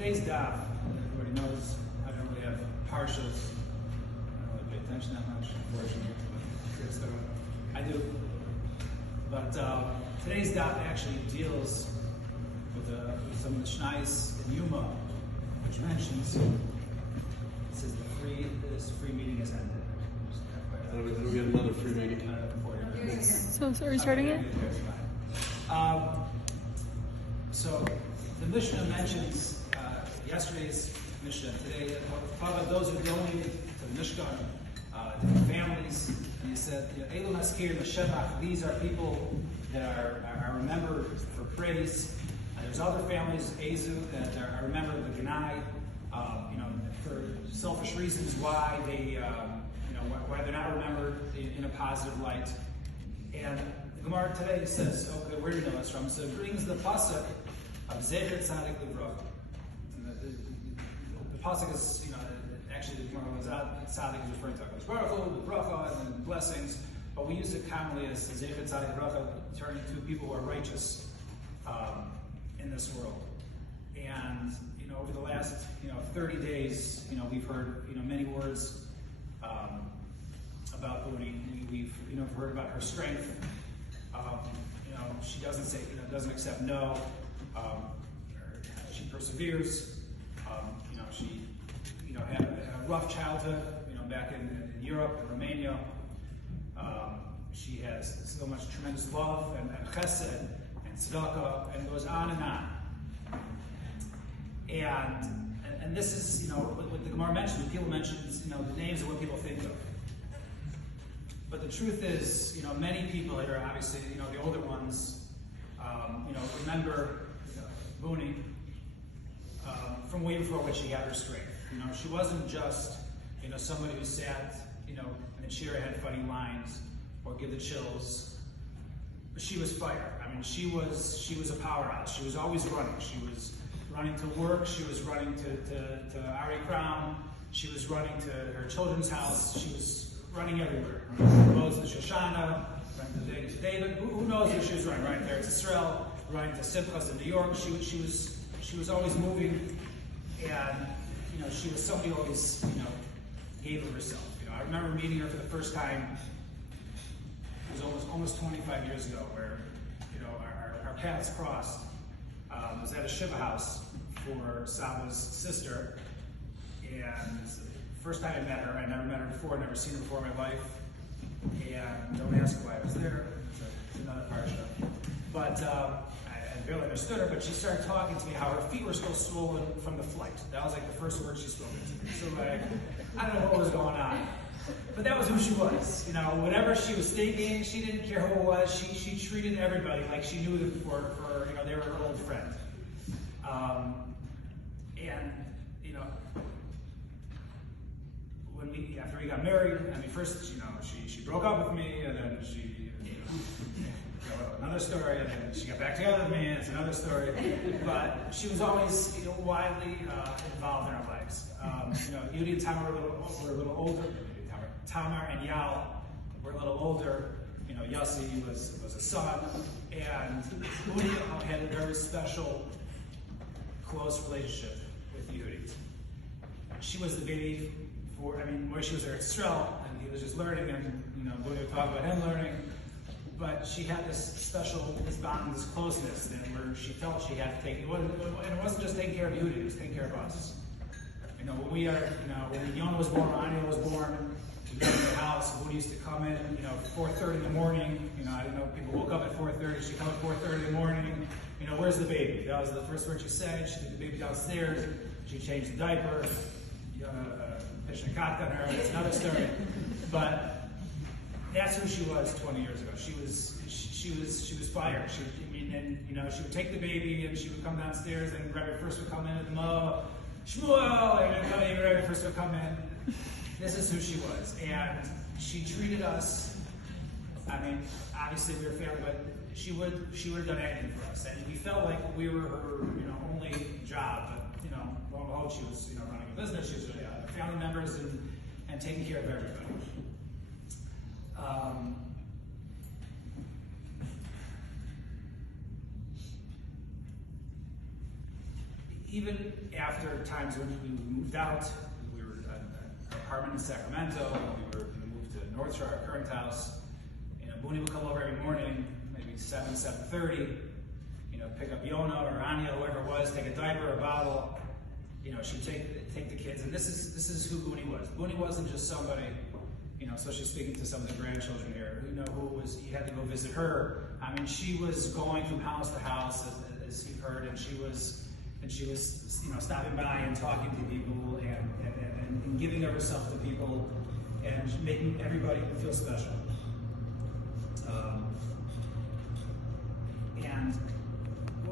today's daf, everybody knows I don't really have parshas. I don't really pay attention that much, unfortunately. I do. But today's daf actually deals with some of the Shnais and Yuma, which mentions it says this free meeting has ended. It'll get another free meeting. So are we starting it? So the Mishnah mentions yesterday's Mishnah today about those who donated to the Mishkan, to their families, and he said, Elu Maskir Meshevach, these are people that are remembered for praise. There's other families, Ezu, that are remembered the Ganai, for selfish reasons why they, why they're not remembered in a positive light. And the Gemara today says, okay, where do you know this from? So it brings the pasuk of Zecher Tzadik Livracha. The pasuk is, actually the Gemara goes out, Tzadik is referring to HaKadosh Baruch Hu, the bracha, and the blessings, but we use it commonly as Zecher Tzadik Livracha, turning to people who are righteous in this world. And, over the last, 30 days, we've heard, many words about Uni. We've, heard about her strength. She doesn't say, doesn't accept no. She perseveres. She, had a rough childhood, back in Europe and Romania. She has so much tremendous love and chesed and tzedakah, and goes on and on. And this is, what the Gemara mentions, when people mention, the names of what people think of. But the truth is, many people that are obviously, the older ones, remember Buni from way before when she got her strength. She wasn't just, somebody who sat, in a chair and had funny lines or give the chills. But she was fire. I mean, she was a powerhouse. She was always running. She was running to work. She was running to Ari Crown. She was running to her children's house. She was running everywhere. Moses, Shoshana, running to David. Who knows where she was running? Running there to Israel, running to Simchas in New York. She was always moving, and she was somebody who always gave of herself. I remember meeting her for the first time. It was almost 25 years ago, where our paths crossed. I was at a Shiva house for Saba's sister, and first time I met her, I never met her before, never seen her before in my life, and don't ask why I was there, it's another parsha. But I barely understood her, but she started talking to me how her feet were still swollen from the flight. That was like the first word she spoke to me. So I don't know what was going on. But that was who she was. Whatever she was thinking, she didn't care who it was. She treated everybody like she knew them for they were her old friend. After we got married, first, she broke up with me, and then she, another story, and then she got back together with me, and it's another story. But she was always, widely involved in our lives. Yudi and Tamar were a little older. Tamar and Yoel were a little older. Yossi was a son, and Udi had a very special, close relationship with Yudi. She was the baby where she was there at Israel, and he was just learning, and Udi would talk about him learning. But she had this bond, this closeness, where she felt she had to take, and it wasn't just taking care of Yudi, it was taking care of us. When Yonah was born, Anya was born, we came to the house, Woody used to come in, 4:30 in the morning. I didn't know people woke up at 4:30. She'd come at 4:30 in the morning. Where's the baby? That was the first word she said. She took the baby downstairs. She changed the diaper. Pitched a cock on her. That's another story. But that's who she was 20 years ago. She was fire. She would take the baby and she would come downstairs, and Rebbe first would come in at the Mo, Shmuel, and Rebbe first would come in. This is who she was, and she treated us. Obviously we were family, but she would have done anything for us, and we felt like we were her, only job. But lo and behold, she was, running a business. She was family members and taking care of everybody. even after times when we moved out, we were at an apartment in Sacramento, we were going to move to North Shore, our current house. Booney would come over every morning, maybe 7:30, pick up Yona or Anya, whoever it was, take a diaper, a bottle. She'd take the kids, and this is who Booney was. Booney wasn't just somebody, especially speaking to some of the grandchildren here, you had to go visit her. I mean, she was going from house to house, as you've heard, and she was stopping by and talking to people and giving of herself to people and making everybody feel special. And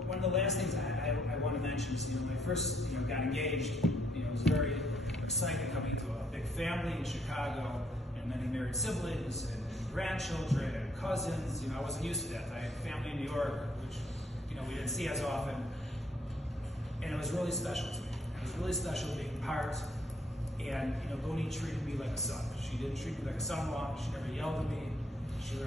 one of the last things I want to mention is, when I first got engaged, it was very exciting coming into a big family in Chicago and many married siblings and grandchildren and cousins. I wasn't used to that. I had family in New York, which we didn't see as often, and it was really special to me. It was really special being part. And Booney treated me like a son. She didn't treat me like a son-in-law. She never yelled at me. She would